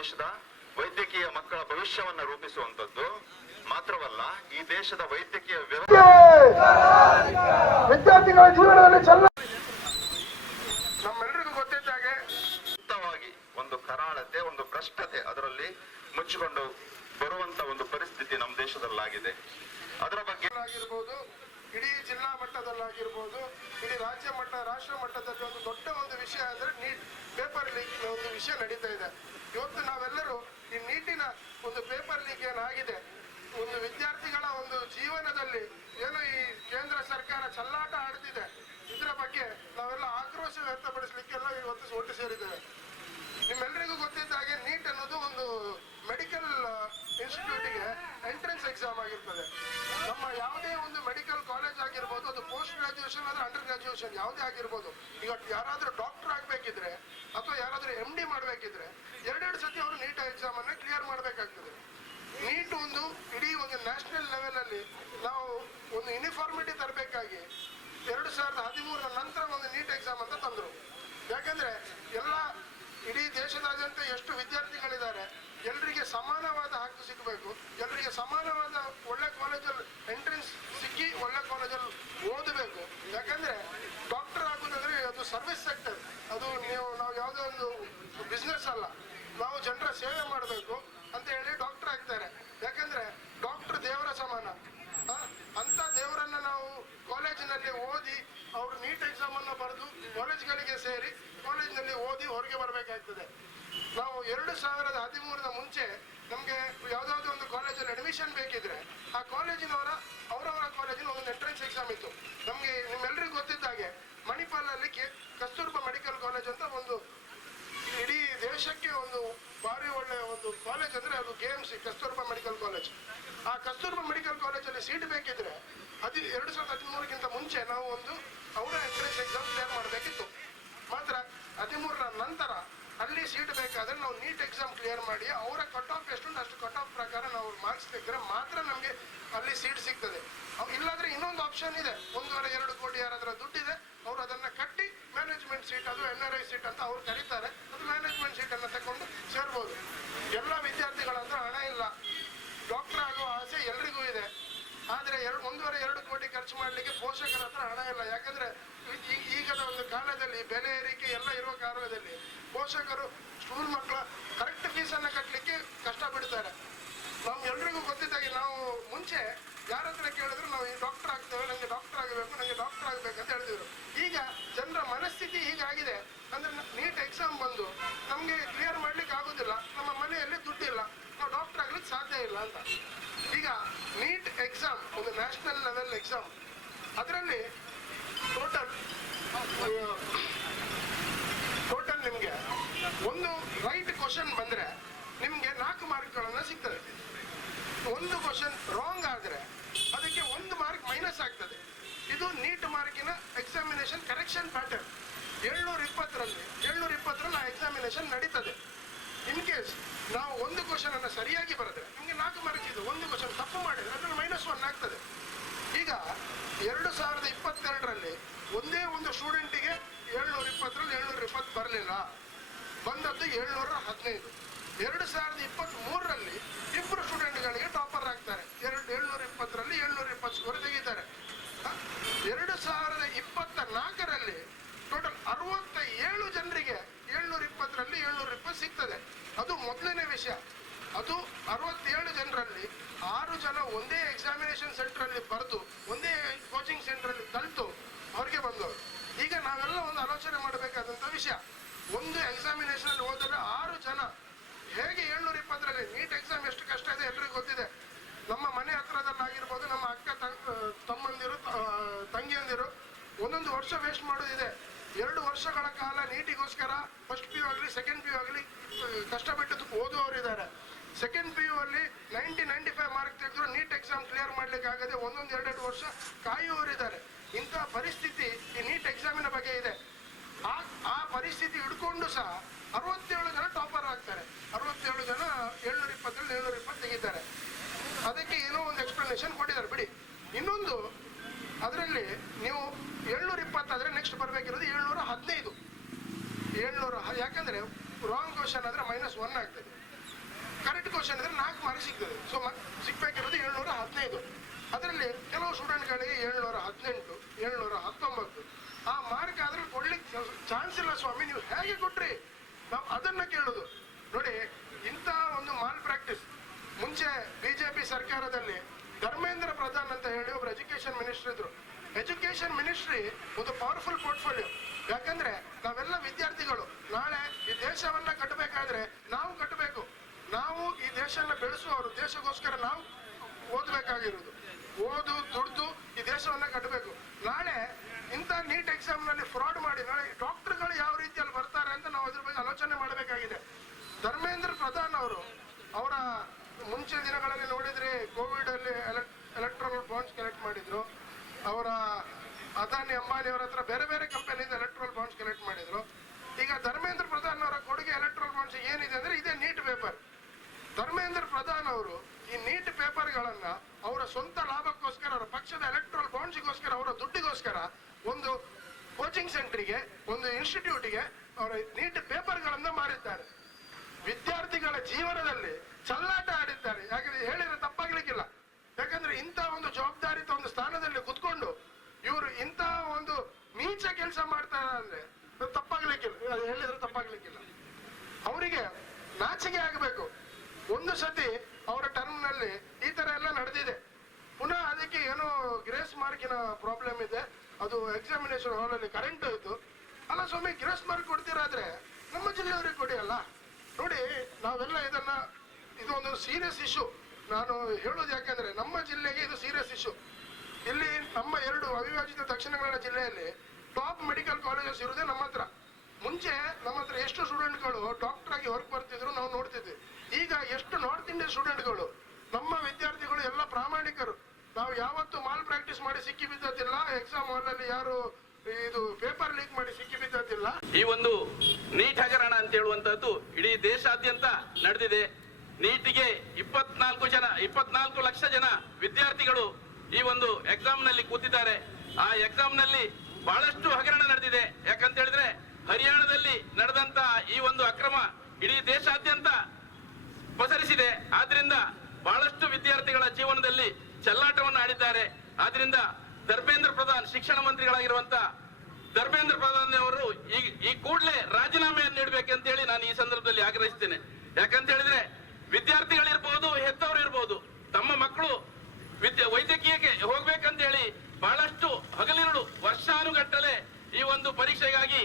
ದೇಶದ ವೈದ್ಯಕೀಯ ಮಕ್ಕಳ ಭವಿಷ್ಯವನ್ನ ರೂಪಿಸುವಂತದ್ದು ಮಾತ್ರವಲ್ಲ, ಈ ದೇಶದ ವೈದ್ಯಕೀಯ ವಿದ್ಯಾರ್ಥಿಗಳ ಜೀವನದಲ್ಲಿ ನಮ್ಮೆಲ್ಲರಿಗೂ ಗೊತ್ತಿದ್ದಾಗೆ ಮುಕ್ತವಾಗಿ ಒಂದು ಕರಾಳತೆ, ಒಂದು ಭ್ರಷ್ಟತೆ ಅದರಲ್ಲಿ ಮುಚ್ಚಿಕೊಂಡು ಬರುವಂತ ಒಂದು ಪರಿಸ್ಥಿತಿ ನಮ್ಮ ದೇಶದಲ್ಲಾಗಿದೆ. ಅದರ ಬಗ್ಗೆ ಆಗಿರ್ಬೋದು, ಇಡೀ ಜಿಲ್ಲಾ ಮಟ್ಟದಲ್ಲಾಗಿರ್ಬೋದು, ಇಡೀ ರಾಜ್ಯ ಮಟ್ಟ, ರಾಷ್ಟ್ರ ಮಟ್ಟದಲ್ಲಿ ಒಂದು ದೊಡ್ಡ ಒಂದು ವಿಷಯ ಅಂದ್ರೆ ನೀಟ್ ಪೇಪರ್ ಲೀಕ್ ಒಂದು ವಿಷಯ ನಡೀತಾ ಇದೆ. ಇವತ್ತು ನಾವೆಲ್ಲರೂ ಈ ನೀಟಿನ ಒಂದು ಪೇಪರ್ ಲೀಕ್ ಏನಾಗಿದೆ, ಒಂದು ವಿದ್ಯಾರ್ಥಿಗಳ ಒಂದು ಜೀವನದಲ್ಲಿ ಏನು ಈ ಕೇಂದ್ರ ಸರ್ಕಾರ ಚಲ್ಲಾಟ ಆಡ್ತಿದೆ, ಇದರ ಬಗ್ಗೆ ನಾವೆಲ್ಲ ಆಕ್ರೋಶ ವ್ಯಕ್ತಪಡಿಸಲಿಕ್ಕೆಲ್ಲ ಇವತ್ತು ಒಟ್ಟು ಸೇರಿದ್ದೇವೆ. ನಿಮ್ಮೆಲ್ಲರಿಗೂ ಗೊತ್ತಿದ್ದ ಹಾಗೆ ನೀಟ್ ಅನ್ನೋದು ಒಂದು ಮೆಡಿಕಲ್ ಇನ್ಸ್ಟಿಟ್ಯೂಟಿಗೆ ಎಂಟ್ರೆನ್ಸ್ ಎಕ್ಸಾಮ್ ಆಗಿರ್ತದೆ. ನಮ್ಮ ಯಾವುದೇ ಒಂದು ಮೆಡಿಕಲ್ ಕಾಲೇಜ್ ಆಗಿರ್ಬೋದು, ಅದು ಪೋಸ್ಟ್ ಗ್ರಾಜುಯೇಷನ್ ಅಂದ್ರೆ ಅಂಡರ್ ಗ್ರಾಜುಯೇಷನ್ ಯಾವುದೇ ಆಗಿರ್ಬೋದು, ಈಗ ಯಾರಾದ್ರೂ ಡಾಕ್ಟರ್ ಆಗ್ಬೇಕಿದ್ರೆ ಅಥವಾ ಯಾರಾದ್ರೂ MD ಮಾಡ್ಬೇಕಿದ್ರೆ ಎರಡೆರಡು ಸತಿ ಅವರು ನೀಟ್ ಎಕ್ಸಾಮ್ ಅನ್ನ ಕ್ಲಿಯರ್ ಮಾಡ್ಬೇಕಾಗ್ತದೆ. ನೀಟ್ ಒಂದು ಇಡೀ ಒಂದು ನ್ಯಾಷನಲ್ ಲೆವೆಲ್ ಅಲ್ಲಿ ನಾವು ಒಂದು ಯೂನಿಫಾರ್ಮಿಟಿ ತರಬೇಕಾಗಿ 2013 ನಂತರ ಒಂದು ನೀಟ್ ಎಕ್ಸಾಮ್ ಅಂತ ತಂದ್ರು. ಯಾಕಂದ್ರೆ ಎಲ್ಲ ಇಡೀ ದೇಶದಾದ್ಯಂತ ಎಷ್ಟು ವಿದ್ಯಾರ್ಥಿಗಳಿದ್ದಾರೆ, ಎಲ್ಲರಿಗೆ ಸಮಾನವಾದ ಹಕ್ಕು ಸಿಗಬೇಕು, ಎಲ್ಲರಿಗೆ ಸಮಾನವಾದ ಒಳ್ಳೆ ಕಾಲೇಜಲ್ಲಿ ಎಂಟ್ರೆನ್ಸ್ ಸಿಕ್ಕಿ ಒಳ್ಳೆ ಕಾಲೇಜಲ್ಲಿ ಓದಬೇಕು. ಯಾಕಂದ್ರೆ ಡಾಕ್ಟರ್ ಆಗುದಂದ್ರೆ ಅದು ಸರ್ವಿಸ್ ಸೆಕ್ಟರ್, ಅದು ನಾವು ಯಾವುದೋ ಒಂದು ಬಿಸ್ನೆಸ್ ಅಲ್ಲ, ನಾವು ಜನರ ಸೇವೆ ಮಾಡಬೇಕು ಅಂತ ಹೇಳಿ ಡಾಕ್ಟರ್ ಆಗ್ತಾರೆ. ಯಾಕಂದ್ರೆ ಡಾಕ್ಟರ್ ದೇವರ ಸಮಾನ. ಅಂತ ದೇವರನ್ನ ನಾವು ಕಾಲೇಜಿನಲ್ಲಿ ಓದಿ ಅವರು ನೀಟ್ ಎಕ್ಸಾಮ್ ಅನ್ನು ಬರೆದು ಕಾಲೇಜ್ಗಳಿಗೆ ಸೇರಿ ಕಾಲೇಜಿನಲ್ಲಿ ಓದಿ ಹೊರಗೆ ಬರಬೇಕಾಗ್ತದೆ. ನಾವು 2013 ಮುಂಚೆ ನಮ್ಗೆ ಯಾವ್ದಾವ್ದೋ ಒಂದು ಕಾಲೇಜಲ್ಲಿ ಅಡ್ಮಿಷನ್ ಬೇಕಿದ್ರೆ ಆ ಕಾಲೇಜಿನವರ ಅವರವರ ಕಾಲೇಜಿನ ಒಂದು ಎಂಟ್ರೆನ್ಸ್ ಎಕ್ಸಾಮ್ ಇತ್ತು. ನಮ್ಗೆ ನಿಮ್ಮೆಲ್ಲರಿಗೂ ಗೊತ್ತಿದ್ದಾಗೆ ಮಣಿಪಾಲಲ್ಲಿ ಕಸ್ತೂರ್ಬಾ ಮೆಡಿಕಲ್ ಕಾಲೇಜ್ ಅಂತ ಒಂದು ಇಡೀ ದೇಶಕ್ಕೆ ಒಂದು ಭಾರಿ ಒಳ್ಳೆ ಒಂದು ಕಾಲೇಜ್ ಅಂದ್ರೆ ಅದು KMC ಕಸ್ತೂರ್ಬಾ ಮೆಡಿಕಲ್ ಕಾಲೇಜ್. ಆ ಕಸ್ತೂರ್ಬಾ ಮೆಡಿಕಲ್ ಕಾಲೇಜಲ್ಲಿ ಸೀಟ್ ಬೇಕಿದ್ರೆ 2013 ಮುಂಚೆ ನಾವು ಒಂದು ಅವರ ಎಂಟ್ರೆನ್ಸ್ ಎಕ್ಸಾಮ್ ಕ್ಲಿಯರ್ ಮಾಡಬೇಕಿತ್ತು. ಮಾತ್ರ 13 ನಂತರ ಅಲ್ಲಿ ಸೀಟ್ ಬೇಕಾದ್ರೆ ನಾವು ನೀಟ್ ಎಕ್ಸಾಮ್ ಕ್ಲಿಯರ್ ಮಾಡಿ ಅವರ ಕಟ್ ಆಫ್ ಎಷ್ಟು ಅಷ್ಟು ಕಟ್ ಆಫ್ ಪ್ರಕಾರ ನಾವು ಮಾರ್ಕ್ಸ್ ತೆಗೆದ್ರೆ ಮಾತ್ರ ನಮಗೆ ಅಲ್ಲಿ ಸೀಟ್ ಸಿಗ್ತದೆ. ಇಲ್ಲಾಂದ್ರೆ ಇನ್ನೊಂದು ಆಪ್ಷನ್ ಇದೆ, 1.5-2 ಕೋಟಿ ಯಾರಾದ್ರೂ ದುಡ್ಡಿದೆ ಅವರು ಅದನ್ನ ಕಟ್ಟಿ ಮ್ಯಾನೇಜ್ಮೆಂಟ್ ಸೀಟ್, ಅದು NRI ಸೀಟ್ ಅಂತ ಅವ್ರು ಕರೀತಾರೆ, ಅದು ಮ್ಯಾನೇಜ್ಮೆಂಟ್ ಸೀಟ್ ಅನ್ನ ತಕೊಂಡು ಸೇರ್ಬೋದು. ಎಲ್ಲ ವಿದ್ಯಾರ್ಥಿಗಳ ಹತ್ರ ಹಣ ಇಲ್ಲ, ಡಾಕ್ಟರ್ ಆಗೋ ಆಸೆ ಎಲ್ರಿಗೂ ಇದೆ, ಆದ್ರೆ 1.5-2 ಕೋಟಿ ಖರ್ಚು ಮಾಡ್ಲಿಕ್ಕೆ ಪೋಷಕರ ಹತ್ರ ಹಣ ಇಲ್ಲ. ಯಾಕಂದ್ರೆ ಈಗದ ಒಂದು ಕಾಲದಲ್ಲಿ ಬೆಲೆ ಏರಿಕೆ ಎಲ್ಲ ಇರುವ ಕಾರಣದಲ್ಲಿ ಪೋಷಕರು ಸ್ಕೂಲ್ ಮಕ್ಕಳ ಕರೆಕ್ಟ್ ಫೀಸ್ ಅನ್ನ ಕಟ್ಟಲಿಕ್ಕೆ ಕಷ್ಟ ಬಿಡ್ತಾರೆ. ಎಲ್ರಿಗೂ ಗೊತ್ತಿದ್ದಾಗೆ ನಾವು ಮುಂಚೆ ಯಾರ ಹತ್ರ ಕೇಳಿದ್ರು ನಾವು ಈ ಡಾಕ್ಟರ್ ಆಗ್ತೇವೆ, ನಂಗೆ ಡಾಕ್ಟರ್ ಆಗಬೇಕು, ನಂಗೆ ಡಾಕ್ಟರ್ ಆಗ್ಬೇಕಂತ ಹೇಳ್ತಿದ್ರು. ಈಗ ಜನರ ಮನಸ್ಥಿತಿ ಹೀಗಾಗಿದೆ ಅಂದ್ರೆ ನೀಟ್ ಎಕ್ಸಾಮ್ ಬಂದು ನಮ್ಗೆ ಕ್ಲಿಯರ್ ಮಾಡ್ಲಿಕ್ಕೆ ಆಗುದಿಲ್ಲ, ನಮ್ಮ ಮನೆಯಲ್ಲಿ ದುಡ್ಡಿಲ್ಲ, ನಾವು ಡಾಕ್ಟರ್ ಆಗ್ಲಿಕ್ಕೆ ಸಾಧ್ಯ ಇಲ್ಲ ಅಂತ. ಈಗ ನೀಟ್ ಎಕ್ಸಾಮ್ ಒಂದು ನ್ಯಾಷನಲ್ ಲೆವೆಲ್ ಎಕ್ಸಾಮ್, ಅದರಲ್ಲಿ ಟೋಟಲ್ ನಿಮ್ಗೆ ಒಂದು ರೈಟ್ ಕ್ವಶನ್ ಬಂದ್ರೆ ನಿಮ್ಗೆ 4 ಮಾರ್ಕ್ಗಳನ್ನ ಸಿಗ್ತದೆ. ಒಂದು ಕ್ವಶನ್ ರಾಂಗ್ ಆದ್ರೆ ಅದಕ್ಕೆ 1 ಮಾರ್ಕ್ ಮೈನಸ್ ಆಗ್ತದೆ. ಇದು ನೀಟ್ ಮಾರ್ಕಿನ ಎಕ್ಸಾಮಿನೇಷನ್ ಕರೆಕ್ಷನ್ ಪ್ಯಾಟರ್ನ್. 720ರಲ್ಲಿ ಆ ಎಕ್ಸಾಮಿನೇಷನ್ ನಡೀತದೆ. ಇನ್ ಕೇಸ್ ನಾವು ಒಂದು ಕ್ವಶನ್ ಅನ್ನ ಸರಿಯಾಗಿ ಬರೆದ್ರೆ ನಿಮ್ಗೆ 4 ಮಾರ್ಕ್ ಇದು, ಒಂದು ಕ್ವಶನ್ ತಪ್ಪು ಮಾಡಿದ್ರೆ ಅದ್ರಲ್ಲಿ -1 ಆಗ್ತದೆ. ಈಗ 2022ರಲ್ಲಿ ಒಂದೇ ಒಂದು ಸ್ಟೂಡೆಂಟಿಗೆ 720ರಲ್ಲಿ 720 ಬರಲಿಲ್ಲ, ಬಂದದ್ದು 715. 2023ರಲ್ಲಿ 2 ಸ್ಟೂಡೆಂಟ್ಗಳಿಗೆ ಟಾಪರ್ ಆಗ್ತಾರೆ, 720ರಲ್ಲಿ 720 ಸ್ಕೋರ್ ತೆಗಿತಾರೆ. 2024ರಲ್ಲಿ ಟೋಟಲ್ 67 ಜನರಿಗೆ 720ರಲ್ಲಿ 720 ಸಿಗ್ತದೆ. ಅದು ಮೊದಲನೇ ವಿಷಯ. ಅದು 67 ಜನರಲ್ಲಿ 6 ಜನ ಒಂದೇ ಎಕ್ಸಾಮಿನೇಷನ್ ಸೆಂಟರ್ ಅಲ್ಲಿ ಬರೆದು ಒಂದೇ ಕೋಚಿಂಗ್ ಸೆಂಟರ್ ಅಲ್ಲಿ ಕಲಿತು ಹೊರಗೆ ಬಂದವರು. ಈಗ ನಾವೆಲ್ಲ ಒಂದು ಆಲೋಚನೆ ಮಾಡಬೇಕಾದಂತ ವಿಷಯ, ಒಂದು ಎಕ್ಸಾಮಿನೇಷನ್ ಅಲ್ಲಿ ಹೋದರೆ 6 ಜನ ಹೇಗೆ 720ರಲ್ಲಿ ನೀಟ್ ಎಕ್ಸಾಮ್ ಎಷ್ಟು ಕಷ್ಟ ಇದೆ ಎಲ್ರಿಗೂ ಗೊತ್ತಿದೆ. ನಮ್ಮ ಮನೆ ಹತ್ರದಲ್ಲಾಗಿರ್ಬೋದು, ನಮ್ಮ ಅಕ್ಕ ತಮ್ಮಂದಿರು ತಂಗಿಯಂದಿರು ಒಂದೊಂದು ವರ್ಷ ವೇಸ್ಟ್ ಮಾಡೋದಿದೆ. 2 ವರ್ಷಗಳ ಕಾಲ ನೀಟಿಗೋಸ್ಕರ ಫಸ್ಟ್ PU ಆಗಲಿ ಸೆಕೆಂಡ್ PU ಆಗಲಿ ಕಷ್ಟಪಟ್ಟು ಓದುವವರಿದ್ದಾರೆ. ಸೆಕೆಂಡ್ PU ಅಲ್ಲಿ 90-95 ಮಾರ್ಕ್ ತೆಗೆದ್ರು ನೀಟ್ ಎಕ್ಸಾಮ್ ಕ್ಲಿಯರ್ ಮಾಡ್ಲಿಕ್ಕೆ ಆಗದೆ 1-2 ವರ್ಷ ಕಾಯುವವರಿದ್ದಾರೆ. ಇಂಥ ಪರಿಸ್ಥಿತಿ ಈ ನೀಟ್ ಎಕ್ಸಾಮಿನ ಬಗ್ಗೆ ಇದೆ. ಆ ಪರಿಸ್ಥಿತಿ ಹಿಡ್ಕೊಂಡು ಸಹ 67 ಜನ ಟಾಪರ್ ಆಗ್ತಾರೆ. 67 ಜನ 720ರಲ್ಲಿ 720 ತೆಗಿತಾರೆ. ಅದಕ್ಕೆ ಏನೋ ಒಂದು ಎಕ್ಸ್ಪ್ಲನೇಷನ್ ಕೊಟ್ಟಿದ್ದಾರೆ ಬಿಡಿ. ಇನ್ನೊಂದು ಅದರಲ್ಲಿ ನೀವು 720 ಆದ್ರೆ ನೆಕ್ಸ್ಟ್ ಬರ್ಬೇಕಿರೋದು 715. ಯಾಕಂದ್ರೆ ರಾಂಗ್ ಕ್ವಶನ್ ಆದ್ರೆ -1 ಆಗ್ತದೆ. ಕ್ವಶನ್ ಇದ್ರೆ 4 ಮಾರ್ಕ್ ಸಿಗ್ತದೆ. ಸೊ ಸಿಗ್ಬೇಕಿರೋದು 715. ಅದರಲ್ಲಿ ಕೆಲವು ಸ್ಟೂಡೆಂಟ್ಗಳಿಗೆ 718, 719. ಆ ಮಾರ್ಕ್ ಆದ್ರೆ ಕೊಡ್ಲಿಕ್ಕೆ ಚಾನ್ಸ್ ಇಲ್ಲ ಸ್ವಾಮಿ, ನೀವು ಹೇಗೆ ಕೊಟ್ರಿ? ನಾವು ಅದನ್ನ ಕೇಳುದು. ನೋಡಿ, ಇಂಥ ಒಂದು ಮಾಲ್ ಪ್ರಾಕ್ಟೀಸ್ ಮುಂಚೆ ಬಿಜೆಪಿ ಸರ್ಕಾರದಲ್ಲಿ ಧರ್ಮೇಂದ್ರ ಪ್ರಧಾನ್ ಅಂತ ಹೇಳಿ ಒಬ್ರು ಎಜುಕೇಶನ್ ಮಿನಿಸ್ಟರ್ ಇದ್ರು. ಎಜುಕೇಶನ್ ಮಿನಿಸ್ಟ್ರಿ ಒಂದು ಪವರ್ಫುಲ್ ಪೋರ್ಟ್ಫೋಲಿಯೋ. ಯಾಕಂದ್ರೆ ನಾವೆಲ್ಲ ವಿದ್ಯಾರ್ಥಿಗಳು ನಾಳೆ ಈ ದೇಶವನ್ನ ಕಟ್ಟಬೇಕಾದ್ರೆ ನಾವು ಕಟ್ಟಬೇಕು. ನಾವು ಈ ದೇಶನ ಬೆಳೆಸುವವರು, ದೇಶಕ್ಕೋಸ್ಕರ ನಾವು ಓದಬೇಕಾಗಿರೋದು. ಓದು ದುಡ್ದು ಈ ದೇಶವನ್ನ ಕಟ್ಟಬೇಕು. ನಾಳೆ ಇಂಥ ನೀಟ್ ಎಕ್ಸಾಮ್ ನಲ್ಲಿ ಫ್ರಾಡ್ ಮಾಡಿ ನಾಳೆ ಡಾಕ್ಟರ್ಗಳು ಯಾವ ರೀತಿಯಲ್ಲಿ ಬರ್ತಾರೆ ಅಂತ ನಾವು ಅದ್ರ ಬಗ್ಗೆ ಆಲೋಚನೆ ಮಾಡಬೇಕಾಗಿದೆ. ಧರ್ಮೇಂದ್ರ ಪ್ರಧಾನ್ ಅವರು ಅವರ ಮುಂಚೆ ದಿನಗಳಲ್ಲಿ ನೋಡಿದ್ರೆ ಕೋವಿಡ್ ಅಲ್ಲಿ ಎಲೆಕ್ಟ್ರಲ್ ಬಾಂಡ್ಸ್ ಕಲೆಕ್ಟ್ ಮಾಡಿದ್ರು. ಅವರ ಅದಾನಿ ಅಂಬಾನಿ ಅವರ ಹತ್ರ ಬೇರೆ ಬೇರೆ ಕಂಪನಿಯಿಂದ ಎಲೆಕ್ಟ್ರಲ್ ಬಾಂಡ್ಸ್ ಕಲೆಕ್ಟ್ ಮಾಡಿದ್ರು. ಈಗ ಧರ್ಮೇಂದ್ರ ಪ್ರಧಾನ್ ಅವರ ಕೊಡುಗೆ ಎಲೆಕ್ಟ್ರಲ್ ಬಾಂಡ್ಸ್ ಏನಿದೆ ಅಂದ್ರೆ ಇದೇ ನೀಟ್ ಪೇಪರ್. ಧರ್ಮೇಂದ್ರ ಪ್ರಧಾನ್ ಅವರು ಈ ನೀಟ್ ಪೇಪರ್ಗಳನ್ನ ಅವರ ಸ್ವಂತ ಲಾಭಕ್ಕೋಸ್ಕರ, ಅವರ ಪಕ್ಷದ ಎಲೆಕ್ಟ್ರಲ್ ಬಾಂಡ್ಸ್ಗೋಸ್ಕರ, ಅವರ ದುಡ್ಡಿಗೋಸ್ಕರ ಒಂದು ಕೋಚಿಂಗ್ ಸೆಂಟರ್ಗೆ, ಒಂದು ಇನ್ಸ್ಟಿಟ್ಯೂಟ್ಗೆ ಅವರ ನೀಟ್ ಪೇಪರ್ಗಳನ್ನ ಮಾರಿದ್ದಾರೆ. ವಿದ್ಯಾರ್ಥಿಗಳ ಜೀವನದಲ್ಲಿ ಚಲ್ಲಾಟ ಆಡಿದ್ದಾರೆ. ಯಾಕಂದ್ರೆ ಹೇಳಿದ್ರೆ ತಪ್ಪಾಗ್ಲಿಕ್ಕಿಲ್ಲ. ಯಾಕಂದ್ರೆ ಇಂಥ ಒಂದು ಜವಾಬ್ದಾರಿತ ಒಂದು ಸ್ಥಾನದಲ್ಲಿ ಕುತ್ಕೊಂಡು ಇವರು ಇಂಥ ಒಂದು ನೀಚ ಕೆಲಸ ಮಾಡ್ತಾರೆ ಅಂದ್ರೆ ತಪ್ಪಾಗ್ಲಿಕ್ಕಿಲ್ಲ, ಅದು ಹೇಳಿದ್ರೆ ತಪ್ಪಾಗ್ಲಿಕ್ಕಿಲ್ಲ. ಅವರಿಗೆ ನಾಚಿಕೆ ಆಗಬೇಕು. ಒಂದು ಸತಿ ಅವರ ಟರ್ಮ್ ನಲ್ಲಿ ಈ ತರ ಎಲ್ಲ ನಡೆದಿದೆ. ಪುನಃ ಅದಕ್ಕೆ ಏನೋ ಗ್ರೇಸ್ ಮಾರ್ಕಿನ ಪ್ರಾಬ್ಲಮ್ ಇದೆ. ಅದು ಎಕ್ಸಾಮಿನೇಷನ್ ಹಾಲ್ ಅಲ್ಲಿ ಕರೆಂಟ್ ಹೋಯ್ತು. ಅಲ್ಲ ಸ್ವಾಮಿ, ಗ್ರೇಸ್ ಮಾರ್ಕ್ ಕೊಡ್ತೀರಾದ್ರೆ ನಮ್ಮ ಜಿಲ್ಲೆಯವರಿಗೆ ಕೊಡಿ ಅಲ್ಲ. ನೋಡಿ, ನಾವೆಲ್ಲ ಇದು ಒಂದು ಸೀರಿಯಸ್ ಇಶ್ಯೂ. ನಾನು ಹೇಳೋದು ಯಾಕಂದ್ರೆ ನಮ್ಮ ಜಿಲ್ಲೆಗೆ ಇದು ಸೀರಿಯಸ್ ಇಶ್ಯೂ. ಇಲ್ಲಿ ನಮ್ಮ 2 ಅವಿಭಾಜಿತ ದಕ್ಷಿಣ ಕನ್ನಡ ಜಿಲ್ಲೆಯಲ್ಲಿ ಟಾಪ್ ಮೆಡಿಕಲ್ ಕಾಲೇಜಸ್ ಇರುವುದೇ ನಮ್ಮ ಹತ್ರ. ಮುಂಚೆ ನಮ್ಮ ಹತ್ರ ಎಷ್ಟು ಸ್ಟೂಡೆಂಟ್ಗಳು ಡಾಕ್ಟರ್ ಆಗಿ ಹೊರಗೆ ಬರ್ತಿದ್ರು ನಾವು ನೋಡ್ತಿದ್ವಿ. ಈಗ ಎಷ್ಟು ನಾರ್ತ್ ಇಂಡಿಯನ್ ಸ್ಟೂಡೆಂಟ್ಗಳು, ನಮ್ಮ ವಿದ್ಯಾರ್ಥಿಗಳು ಎಲ್ಲ ಪ್ರಾಮಾಣಿಕರು. ನಾವು ಯಾವತ್ತು ಮಾಲ್ ಪ್ರಾಕ್ಟೀಸ್ ಮಾಡಿ ಸಿಕ್ಕಿ ಬಿದ್ದದಿಲ್ಲ. ಎಕ್ಸಾಮ್ ಹಾಲ್ ಅಲ್ಲಿ ಯಾರು ಇದು ಪೇಪರ್ ಲೀಕ್ ಮಾಡಿ ಸಿಕ್ಕಿ ಬಿದ್ದದಿಲ್ಲ. ಈ ಒಂದು ನೀಟ್ ಹಗರಣ ಅಂತ ಹೇಳುವಂತದ್ದು ಇಡೀ ದೇಶಾದ್ಯಂತ ನಡೆದಿದೆ. ನೀಟಿಗೆ 24 ಲಕ್ಷ ಜನ ವಿದ್ಯಾರ್ಥಿಗಳು ಈ ಒಂದು ಎಕ್ಸಾಮ್ ನಲ್ಲಿ ಕೂತಿದ್ದಾರೆ. ಆ ಎಕ್ಸಾಮ್ ನಲ್ಲಿ ಬಹಳಷ್ಟು ಹಗರಣ ನಡೆದಿದೆ. ಯಾಕಂತ ಹೇಳಿದ್ರೆ ಹರಿಯಾಣದಲ್ಲಿ ನಡೆದಂತ ಈ ಒಂದು ಅಕ್ರಮ ಇಡೀ ದೇಶಾದ್ಯಂತ ಪಸರಿಸಿದೆ. ಆದ್ರಿಂದ ಬಹಳಷ್ಟು ವಿದ್ಯಾರ್ಥಿಗಳ ಜೀವನದಲ್ಲಿ ಚೆಲ್ಲಾಟವನ್ನು ಆಡಿದ್ದಾರೆ. ಆದ್ರಿಂದ ಧರ್ಮೇಂದ್ರ ಪ್ರಧಾನ್, ಶಿಕ್ಷಣ ಮಂತ್ರಿಗಳಾಗಿರುವಂತ ಧರ್ಮೇಂದ್ರ ಪ್ರಧಾನ್ ಅವರು ಈ ಕೂಡಲೇ ರಾಜೀನಾಮೆಯನ್ನು ನೀಡಬೇಕಂತ ಹೇಳಿ ನಾನು ಈ ಸಂದರ್ಭದಲ್ಲಿ ಆಗ್ರಹಿಸ್ತೇನೆ. ಯಾಕಂತ ಹೇಳಿದ್ರೆ ವಿದ್ಯಾರ್ಥಿಗಳಿರ್ಬೋದು, ಹೆತ್ತವರು ಇರ್ಬೋದು, ತಮ್ಮ ಮಕ್ಕಳು ವೈದ್ಯಕೀಯಕ್ಕೆ ಹೋಗ್ಬೇಕಂತ ಹೇಳಿ ಬಹಳಷ್ಟು ಹಗಲಿರುಳು ವರ್ಷಾನುಗಟ್ಟಲೆ ಈ ಒಂದು ಪರೀಕ್ಷೆಗಾಗಿ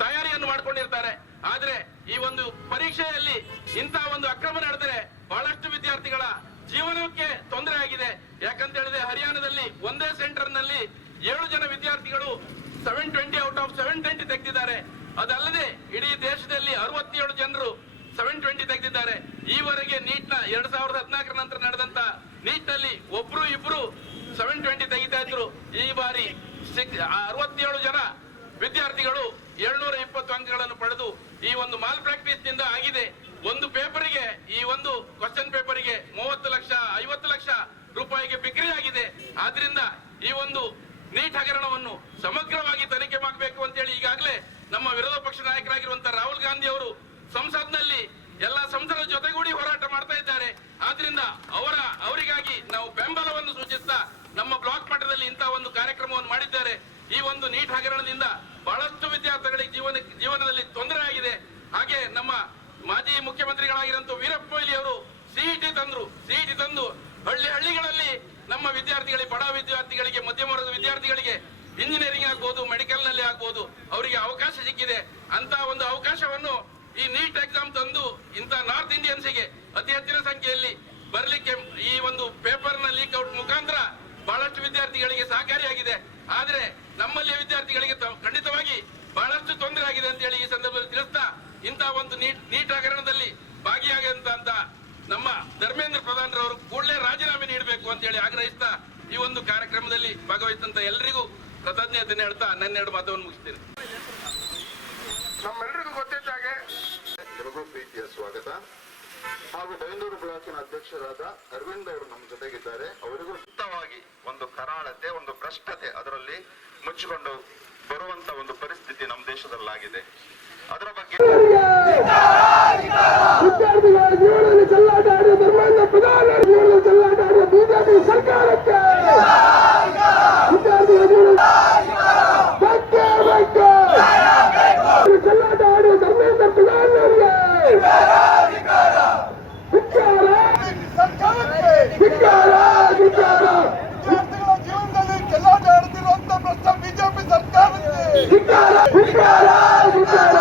ತಯಾರಿಯನ್ನು ಮಾಡ್ಕೊಂಡಿರ್ತಾರೆ. ಆದ್ರೆ ಈ ಒಂದು ಪರೀಕ್ಷೆಯಲ್ಲಿ ಇಂತಹ ಒಂದು ಅಕ್ರಮ ನಡೆದರೆ ಬಹಳಷ್ಟು ವಿದ್ಯಾರ್ಥಿಗಳ ಜೀವನಕ್ಕೆ ತೊಂದರೆ ಆಗಿದೆ. ಯಾಕಂತ ಹೇಳಿದ್ರೆ ಹರಿಯಾಣದಲ್ಲಿ ಒಂದೇ ಸೆಂಟರ್ ನಲ್ಲಿ 7 ಜನ ವಿದ್ಯಾರ್ಥಿಗಳು 720 ಔಟ್ ಆಫ್ 720 ತೆಗೆದಿದ್ದಾರೆ. ಅದಲ್ಲದೆ ಇಡೀ ದೇಶದಲ್ಲಿ 67 ಜನರು 720 ತೆಗೆದಿದ್ದಾರೆ. ಈವರೆಗೆ ನೀಟ್ ನ 2014 ನಂತರ ನಡೆದಂತ ನೀಟ್ ನಲ್ಲಿ ಒಬ್ರು ಇಬ್ರು 720 ತೆಗಿತಾ ಇದ್ರು. ಈ ಬಾರಿ 67 ಜನ ವಿದ್ಯಾರ್ಥಿಗಳು 720 ಅಂಕಗಳನ್ನು ಪಡೆದು ಈ ಒಂದು ಮಾಲ್ ಪ್ರಾಕ್ಟೀಸ್ ನಿಂದ ಆಗಿದೆ. ಒಂದು ಪೇಪರಿಗೆ, ಈ ಒಂದು ಕ್ವಶನ್ ಪೇಪರಿಗೆ 30 ಲಕ್ಷ 50 ಲಕ್ಷ ರೂಪಾಯಿಗೆ ಬಿಕ್ರಿ ಆಗಿದೆ. ಆದ್ರಿಂದ ಈ ಒಂದು ನೀಟ್ ಹಗರಣವನ್ನು ಸಮಗ್ರವಾಗಿ ತನಿಖೆ ಮಾಡಬೇಕು ಅಂತ ಹೇಳಿ ಈಗಾಗಲೇ ನಮ್ಮ ವಿರೋಧ ಪಕ್ಷ ನಾಯಕರಾಗಿರುವಂತಹ ರಾಹುಲ್ ಗಾಂಧಿ ಅವರು ಸಂಸತ್ನಲ್ಲಿ ಎಲ್ಲ ಸಂಸದರ ಜೊತೆಗೂಡಿ ಹೋರಾಟ ಮಾಡ್ತಾ ಇದ್ದಾರೆ. ಆದ್ರಿಂದ ಅವರಿಗಾಗಿ ನಾವು ಬೆಂಬಲವನ್ನು ಸೂಚಿಸ್ತಾ ನಮ್ಮ ಬ್ಲಾಕ್ ಮಟ್ಟದಲ್ಲಿ ಇಂತಹ ಒಂದು ಕಾರ್ಯಕ್ರಮವನ್ನು ಮಾಡಿದ್ದಾರೆ. ಈ ಒಂದು ನೀಟ್ ಹಗರಣದಿಂದ ಬಹಳಷ್ಟು ವಿದ್ಯಾರ್ಥಿಗಳಿಗೆ ಜೀವನದಲ್ಲಿ ತೊಂದರೆ ಆಗಿದೆ. ಹಾಗೆ ನಮ್ಮ ಮಾಜಿ ಮುಖ್ಯಮಂತ್ರಿಗಳಾಗಿರುವಂತ ವೀರಪ್ಪ ಮೊಯ್ಲಿ ಅವರು ಸಿಇಟಿ ತಂದು ಹಳ್ಳಿಗಳಲ್ಲಿ ನಮ್ಮ ವಿದ್ಯಾರ್ಥಿಗಳಿಗೆ, ಬಡ ವಿದ್ಯಾರ್ಥಿಗಳಿಗೆ, ಮಧ್ಯಮ ವರ್ಗದ ವಿದ್ಯಾರ್ಥಿಗಳಿಗೆ ಇಂಜಿನಿಯರಿಂಗ್ ಆಗ್ಬೋದು, ಮೆಡಿಕಲ್ ನಲ್ಲಿ ಆಗ್ಬೋದು, ಅವರಿಗೆ ಅವಕಾಶ ಸಿಕ್ಕಿದೆ. ಅಂತ ಒಂದು ಅವಕಾಶವನ್ನು ಈ ನೀಟ್ ಎಕ್ಸಾಮ್ ತಂದು ಇಂಥ ನಾರ್ತ್ ಇಂಡಿಯನ್ಸ್ಗೆ ಅತಿ ಹೆಚ್ಚಿನ ಸಂಖ್ಯೆಯಲ್ಲಿ ಬರ್ಲಿಕ್ಕೆ ಈ ಒಂದು ಪೇಪರ್ ನ ಲೀಕ್ ಔಟ್ ಮುಖಾಂತರ ಬಹಳಷ್ಟು ವಿದ್ಯಾರ್ಥಿಗಳಿಗೆ ಸಹಕಾರಿಯಾಗಿದೆ. ಆದ್ರೆ ನಮ್ಮಲ್ಲಿ ವಿದ್ಯಾರ್ಥಿಗಳಿಗೆ ಖಂಡಿತವಾಗಿ ಬಹಳಷ್ಟು ತೊಂದರೆ ಆಗಿದೆ ಅಂತ ಹೇಳಿ ಈ ಸಂದರ್ಭದಲ್ಲಿ ತಿಳಿಸ್ತಾ, ಇಂತಹ ಒಂದು ನೀಟ್ ಹಗರಣದಲ್ಲಿ ಭಾಗಿಯಾಗಿರುವಂತ ನಮ್ಮ ಧರ್ಮೇಂದ್ರ ಪ್ರಧಾನ್ ರವರು ಕೂಡಲೇ ರಾಜೀನಾಮೆ ನೀಡಬೇಕು ಅಂತ ಹೇಳಿ ಆಗ್ರಹಿಸ್ತಾ ಈ ಒಂದು ಕಾರ್ಯಕ್ರಮದಲ್ಲಿ ಭಾಗವಹಿಸಿದಂತ ಎಲ್ಲರಿಗೂ ಕೃತಜ್ಞತೆ ಹೇಳ್ತಾ ನನ್ನ 2 ಮಾತನ್ನು ಮುಗಿಸ್ತೇನೆ. ನಮ್ಮೆಲ್ಲರಿಗೂ ಗೊತ್ತಿದ್ದಾಗೆ ಎಲ್ರಿಗೂ ಪ್ರೀತಿಯ ಸ್ವಾಗತ. ಹಾಗೂ ಬೈಂದೂರು ಬ್ಲಾಕಿನ ಅಧ್ಯಕ್ಷರಾದ ಅರವಿಂದ್ ಅವರು ನಮ್ಮ ಜೊತೆಗಿದ್ದಾರೆ. ಅವರಿಗೂ ಮುಕ್ತವಾಗಿ ಒಂದು ಕರಾಳತೆ, ಒಂದು ಭ್ರಷ್ಟತೆ ಅದರಲ್ಲಿ ಮುಚ್ಚಿಕೊಂಡು ಬರುವಂತ ಒಂದು ಪರಿಸ್ಥಿತಿ ನಮ್ಮ ದೇಶದಲ್ಲಾಗಿದೆ. ಅದರ ಬಗ್ಗೆ ವಿದ್ಯಾರ್ಥಿಗಳ ಜೀವನದಲ್ಲಿ ಚೆಲ್ಲಾಟ ಆಡಿದ ಧರ್ಮೇಂದ್ರ ಪ್ರಧಾನ ಜೀವನದಲ್ಲಿ ಚೆಲ್ಲಾಟ ಆಡಿದ ಬಿಜೆಪಿ ಸರ್ಕಾರಕ್ಕೆ ವಿದ್ಯಾರ್ಥಿಗಳ ಜೀವನ ಬೇಕೇ ಬೇಕು. ಚೆಲ್ಲಾಟ ಆಡಿದ ಧರ್ಮೇಂದ್ರ ಪ್ರಧಾನ ಅವರಿಗೆ ಧಿಕ್ಕಾರ ಧಿಕ್ಕಾರ ಧಿಕ್ಕಾರ. ವಿದ್ಯಾರ್ಥಿಗಳ ಜೀವನದಲ್ಲಿ ಚೆಲ್ಲಾಟ ಆಡುತ್ತಿರುವಂತ ಭ್ರಷ್ಟ ಬಿಜೆಪಿ ಸರ್ಕಾರಕ್ಕೆ ಧಿಕ್ಕಾರ ಧಿಕ್ಕಾರ ಧಿಕ್ಕಾರ.